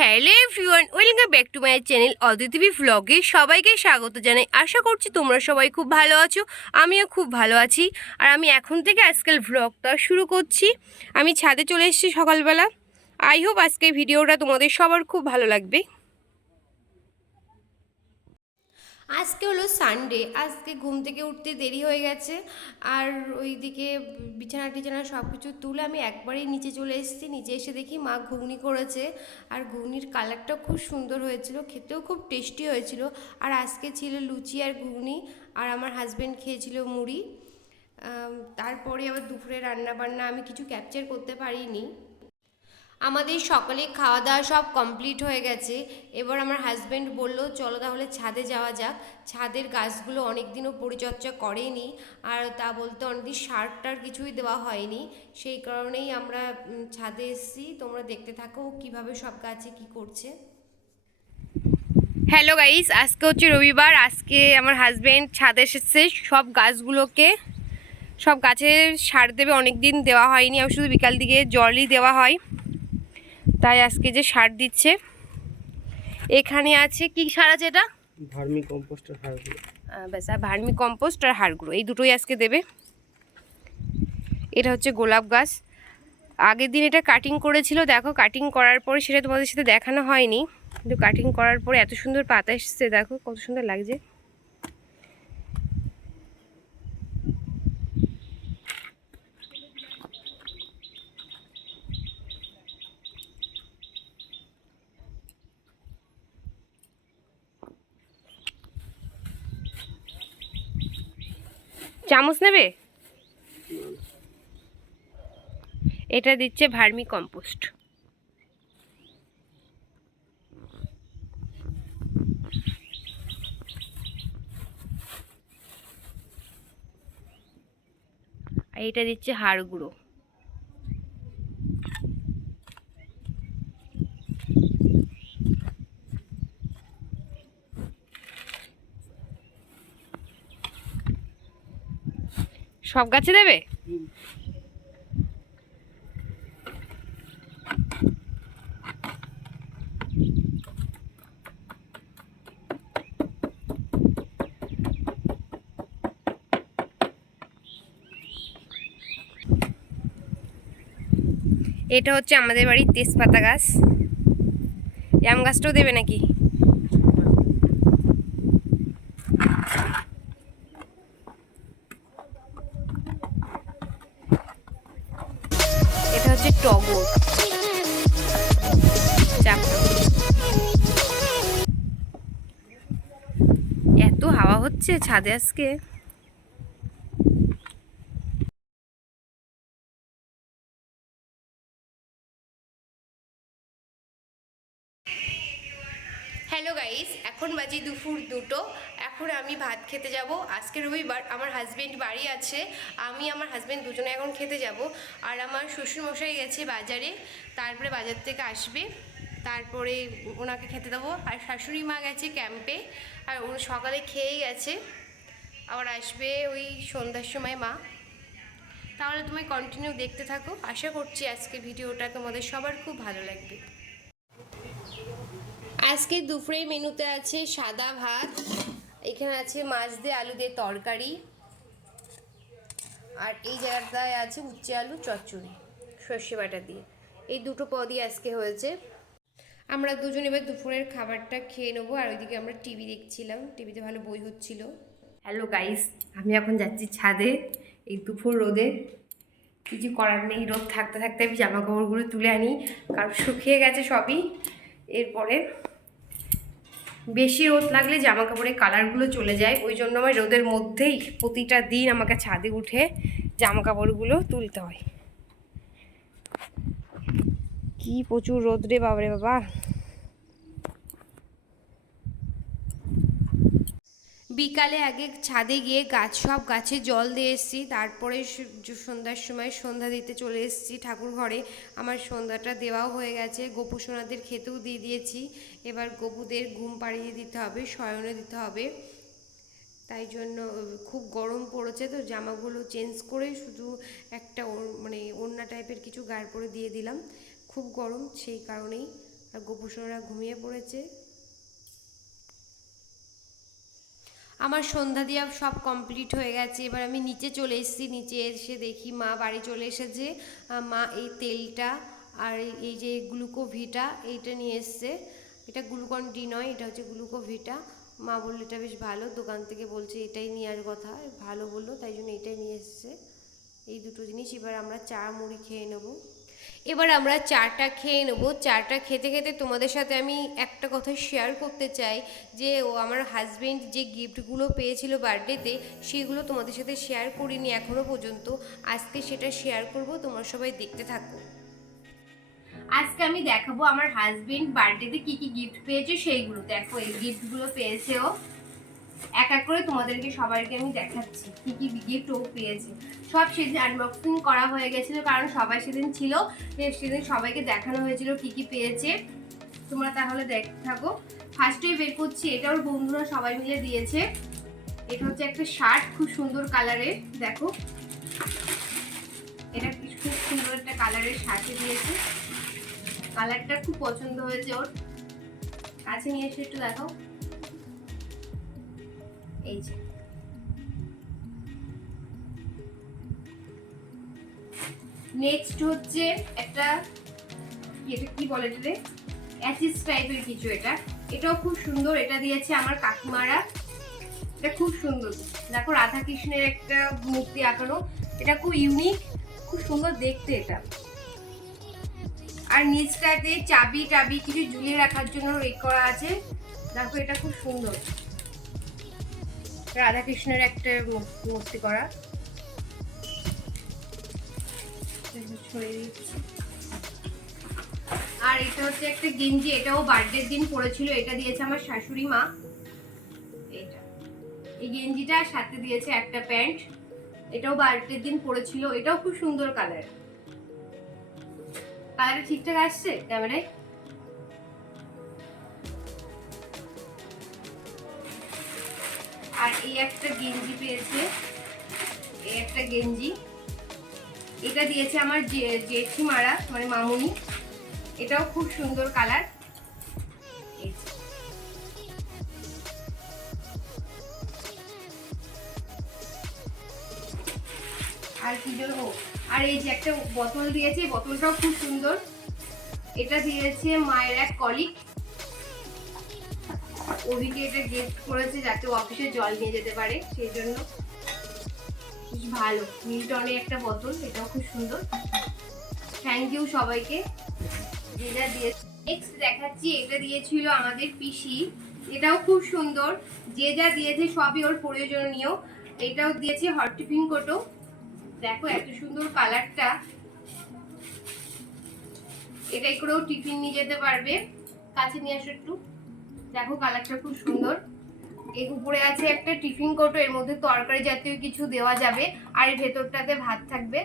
Hello everyone, welcome back to my channel Aditi ভ্লগে। সবাইকে স্বাগত জানাই। আশা করছি তোমরা সবাই খুব ভালো আছো, আমিও খুব ভালো আছি। আর আমি এখন থেকে আজকাল ভ্লগটা শুরু করছি। আমি ছাদে চলে এসেছি সকালবেলা। আই হোপ আজকের ভিডিওটা তোমাদের সবার খুব ভালো লাগবে। আজকে হলো সানডে, আজকে ঘুম থেকে উঠতে দেরি হয়ে গেছে। আর ওইদিকে বিছানা টিছানা সব কিছু তুলে আমি একবারেই নিচে চলে এসেছি। নিচে এসে দেখি মা ঘুগনি করেছে, আর ঘুগনির কালারটা খুব সুন্দর হয়েছিল, খেতেও খুব টেস্টি হয়েছিল। আর আজকে ছিল লুচি আর ঘুগনি, আর আমার হাজব্যান্ড খেয়েছিল মুড়ি। তারপরে আবার দুপুরে রান্না বান্না আমি কিছু ক্যাপচার করতে পারিনি। আমাদের সকালে খাওয়া দাওয়া সব কমপ্লিট হয়ে গেছে। এবার আমার হাজব্যান্ড বলল চলো তাহলে ছাদে যাওয়া যাক। ছাদের গাছগুলো অনেক দিনও পরিচর্যা করেনি, আর তা বলতে অনেকদিন সার টার কিছুই দেওয়া হয়নি। সেই কারণেই আমরা ছাদে এসেছি। তোমরা দেখতে থাকো কিভাবে সব গাছে কি করছে। হ্যালো গাইস, আজকে হচ্ছে রবিবার। আজকে আমার হাজব্যান্ড ছাদে এসেছে সব গাছে সার দেবে। অনেক দিন দেওয়া হয়নি, আমি শুধু বিকাল দিকে জলই দেওয়া হয়, তাই আজকে যে সার দিচ্ছে। এখানে আছে কি সার আছে? এটা ভার্মি কম্পোস্ট আর হাড়গুঁড়ো। ব্যাস, আর ভার্মি কম্পোস্ট আর হাড়গুঁড়ো, এই দুটোই আজকে দেবে। এটা হচ্ছে গোলাপ গাছ। আগের দিন এটা কাটিং করেছিল, দেখো কাটিং করার পরে সেটা তোমাদের সাথে দেখানো হয়নি, কিন্তু কাটিং করার পরে এত সুন্দর পাতা এসেছে, দেখো কত সুন্দর লাগছে। চামচ নেবে? এটা দিচ্ছে ভার্মি কম্পোস্ট। আর এটা দিচ্ছে হাড় গুঁড়ো। সব গাছে দেবে? এটা হচ্ছে আমাদের বাড়ির তেজপাতা গাছ। জাম গাছটাও দেবে নাকি? এটা হচ্ছে টগর, এত হাওয়া হচ্ছে ছাদে আজকে। হ্যালো গাইস, এখন বাজে দুপুর 2টো। এখন আমি ভাত খেতে যাব। আজকে রবিবার, আমার হাজব্যান্ড বাড়ি আছে, আমি আমার হাজব্যান্ড দুজনে এখন খেতে যাব। আর আমার শ্বশুরমশাই গেছে বাজারে, তারপরে বাজার থেকে আসবে, তারপরে ওনাকে খেতে দেবো। আর শাশুড়ি মা গেছে ক্যাম্পে, আর ও সকালে খেয়েই গেছে, আবার আসবে ওই সন্ধ্যার সময় মা। তাহলে তুমি কন্টিনিউ দেখতে থাকো। আশা করছি আজকে ভিডিওটা তোমাদের সবার খুব ভালো লাগবে। আজকে দুপুরের মেনুতে আছে সাদা ভাত, এখানে আছে মাছ দিয়ে আলু দিয়ে তরকারি, আর এই জায়গাটায় আছে উচ্ছে আলু চচ্চড়ি সর্ষে বাটা দিয়ে। এই দুটো পদই আজকে হয়েছে। আমরা দুজন এবার দুপুরের খাবারটা খেয়ে নেবো। আর ওইদিকে আমরা টিভি দেখছিলাম, টিভিতে ভালো বই হচ্ছিল। হ্যালো গাইস, আমি এখন যাচ্ছি ছাদে এই দুপুর রোদে। কিছু করার নেই, রোদ থাকতে থাকতে আমি জামা কাপড়গুলো তুলে আনি, কারণ শুকিয়ে গেছে সবই। এরপরে বেশি রোদ লাগলে জামা কাপড়ের কালারগুলো চলে যায়, ওই জন্য আমার রোদের মধ্যেই প্রতিটা দিন আমাকে ছাদে উঠে জামা কাপড়গুলো তুলতে হয়। কি প্রচুর রোদ রে বাবারে বাবা। বিকালে আগে ছাদে গিয়ে সব গাছে জল দিয়ে এসেছি, তারপরে সন্ধ্যার সময় সন্ধ্যা দিতে চলে এসেছি ঠাকুর ঘরে। আমার সন্ধ্যাটা দেওয়াও হয়ে গেছে, গোপু সোনাদের খেতেও দিয়ে দিয়েছি। এবার গোপুদের ঘুম পাড়িয়ে দিতে হবে, শয়নে দিতে হবে। তাই জন্য খুব গরম পড়েছে, তো জামাগুলো চেঞ্জ করে শুধু একটা মানে ওড়না টাইপের কিছু গায়ের পরে দিয়ে দিলাম। খুব গরম, সেই কারণেই আর গোপুসোনারা ঘুমিয়ে পড়েছে। আমার সন্ধ্যা দিয়া সব কমপ্লিট হয়ে গেছে। এবার আমি নিচে চলে এসেছি, নিচে এসে দেখি মা বাড়ি চলে এসেছে। মা এই তেলটা আর এই যে গ্লুকোভিটা এইটা নিয়ে এসছে। এটা গ্লুকন ডি নয়, এটা হচ্ছে গ্লুকোভিটা। মা বললো এটা বেশ ভালো, দোকান থেকে বলছে এটাই নেওয়ার কথা, ভালো বললো, তাই জন্য এটাই নিয়ে এসছে। এই দুটো জিনিস। এবার আমরা চা মুড়ি খেয়ে নেবো। এবার আমরা চাটা খেয়ে নেবো। চাটা খেতে খেতে তোমাদের সাথে আমি একটা কথা শেয়ার করতে চাই, যে ও আমার হাজবেন্ড যে গিফটগুলো পেয়েছিল বার্থডেতে, সেগুলো তোমাদের সাথে শেয়ার করিনি এখনও পর্যন্ত। আজকে সেটা শেয়ার করব, তোমরা সবাই দেখতে থাকো। আজকে আমি দেখাবো আমার হাজবেন্ড বার্থডেতে কি কি গিফট পেয়েছে সেইগুলো। দেখো এই গিফটগুলো পেয়েছে ও, এক এক করে তোমাদেরকে সবাইকে আমি দেখাচ্ছি কি কি গিফট ও পেয়েছে। সব সেদিন আনবক্সিং করা হয়ে গেছিল, কারণ সবাই সেদিন ছিল, সেদিন সবাইকে দেখানো হয়েছিল কি কি পেয়েছে। তোমরা তাহলে দেখতে থাকো। ফার্স্টেই বের করছি, এটা ওর বন্ধুরা সবাই মিলে দিয়েছে। এটা হচ্ছে একটা শার্ট, খুব সুন্দর কালারের। দেখো এটা খুব সুন্দর একটা কালারের শার্টে দিয়েছে। কালারটা খুব পছন্দ হয়েছে ওর। কাছে নিয়ে এসে একটু দেখো। এই যে নেক্সট হচ্ছে একটা, এটা কি বলে এটাতে, অ্যাসিস টাইপের কিছু। এটাও খুব সুন্দর, এটা দিয়েছে আমার কাকিমারা। এটা খুব সুন্দর, দেখো রাধা কৃষ্ণের একটা মূর্তি আঁকানো। এটা খুব ইউনিক, খুব সুন্দর দেখতে এটা। আর নিচটাতে চাবি টাবি কিছু ঝুলিয়ে রাখার জন্য রেক করা আছে। দেখো এটা খুব সুন্দর, রাধা কৃষ্ণের একটা মূর্তি করা। আর এটা হচ্ছে একটা গেঞ্জি, এটাও বার্থডের দিন পরেছিল। এটা দিয়েছে আমার শাশুড়ি মা। এটা এই গেঞ্জিটা সাথে দিয়েছে একটা প্যান্ট, এটাও বার্থডের দিন পরেছিল। এটাও খুব সুন্দর কালার। কালারটা ঠিকঠাক আসছে ক্যামেরায়। আর এই একটা গেঞ্জি পেয়েছে, এই একটা গেঞ্জি। এটা দিয়েছে আমার জেঠিমারা, মানে মামুনি। এটাও খুব সুন্দর কালার। আর কি জন্য, আর এই যে একটা বোতল দিয়েছে, বোতলটাও খুব সুন্দর। এটা দিয়েছে মায়ের এক কলিগ, ওদিকে এটা গিফট করেছে যাতে অফিসে জল নিয়ে যেতে পারে, সেই জন্য। বেশ ভালো, মিল্টনের একটা বোতল, এটাও খুব সুন্দর। থ্যাংক ইউ সবাইকে যেটা দিয়েছে। নেক্সট দেখাচ্ছি, এটা দিয়েছিল আমাদের পিসি। এটাও খুব সুন্দর, যে যা দিয়েছে সবই ওর প্রয়োজনীয়। এটাও দিয়েছে হট টিফিন কোটো। দেখো এত সুন্দর কালারটা, এটাই করেও টিফিন নিয়ে যেতে পারবে। কাছে নিয়ে আসো একটু, দেখো কালারটা খুব সুন্দর। এর উপরে আছে একটা টিফিন কোটো, এর মধ্যে তরকারি জাতীয় কিছু দেওয়া যাবে, আর এর ভেতরটাতে ভাত থাকবে।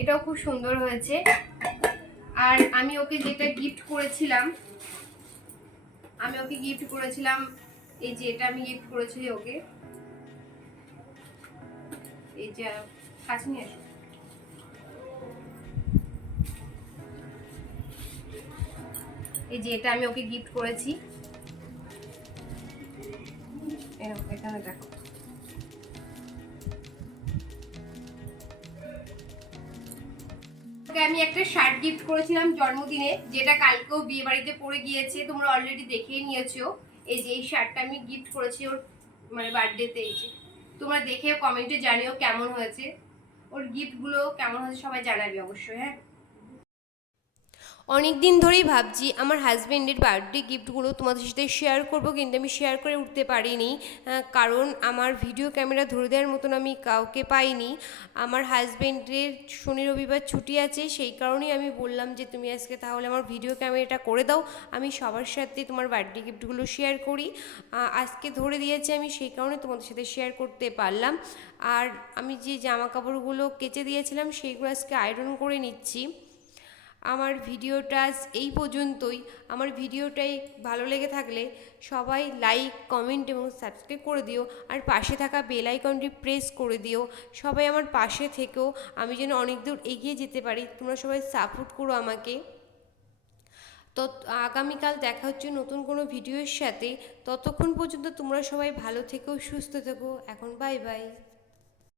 এটাও খুব সুন্দর হয়েছে। আর আমি ওকে যেটা গিফট করেছিলাম, এই যে এটা আমি গিফট করেছি ওকে। এই যে কাছে নিয়ে আসো। এই যে এটা আমি ওকে গিফট করেছি, এখানে দেখো। ওকে আমি একটা শার্ট গিফট করেছিলাম জন্মদিনে, যেটা কালকেও বিয়ে বাড়িতে পরে গিয়েছে, তোমরা অলরেডি দেখেই নিয়েছো। এই যে এই শার্টটা আমি গিফট করেছি ওর, মানে বার্থডেতে। এই যে তোমরা দেখে কমেন্টে জানিও কেমন হয়েছে, ওর গিফটগুলো কেমন হয়েছে সবাই জানাবে অবশ্যই। হ্যাঁ, অনেক দিন ধরেই ভাবছি আমার হাজব্যান্ডের বার্থডে গিফটগুলো তোমাদের সাথে শেয়ার করব, কিন্তু আমি শেয়ার করে উঠতে পারিনি, কারণ আমার ভিডিও ক্যামেরা ধরে দেওয়ার মতন আমি কাউকে পাইনি। আমার হাজব্যান্ডের শনি রবিবার ছুটি আছে, সেই কারণেই আমি বললাম যে তুমি আজকে তাহলে আমার ভিডিও ক্যামেরাটা করে দাও, আমি সবার সাথে তোমার বার্থডে গিফটগুলো শেয়ার করি। আজকে ধরে দিয়েছে, আমি সেই কারণে তোমাদের সাথে শেয়ার করতে পারলাম। আর আমি যে জামা কাপড়গুলো কেচে দিয়েছিলাম সেইগুলো আজকে আয়রন করে নিচ্ছি। আমার ভিডিওটা এই পর্যন্তই। আমার ভিডিওটাই ভালো লেগে থাকলে সবাই লাইক কমেন্ট এবং সাবস্ক্রাইব করে দিও, আর পাশে থাকা বেল আইকনটি প্রেস করে দিও। সবাই আমার পাশে থেকেও, আমি যেন অনেক দূর এগিয়ে যেতে পারি, তোমরা সবাই সাপোর্ট করো আমাকে। তো আগামীকাল দেখা হচ্ছে নতুন কোনো ভিডিওর সাথে। ততক্ষণ পর্যন্ত তোমরা সবাই ভালো থেকো, সুস্থ থেকো। এখন বাই বাই।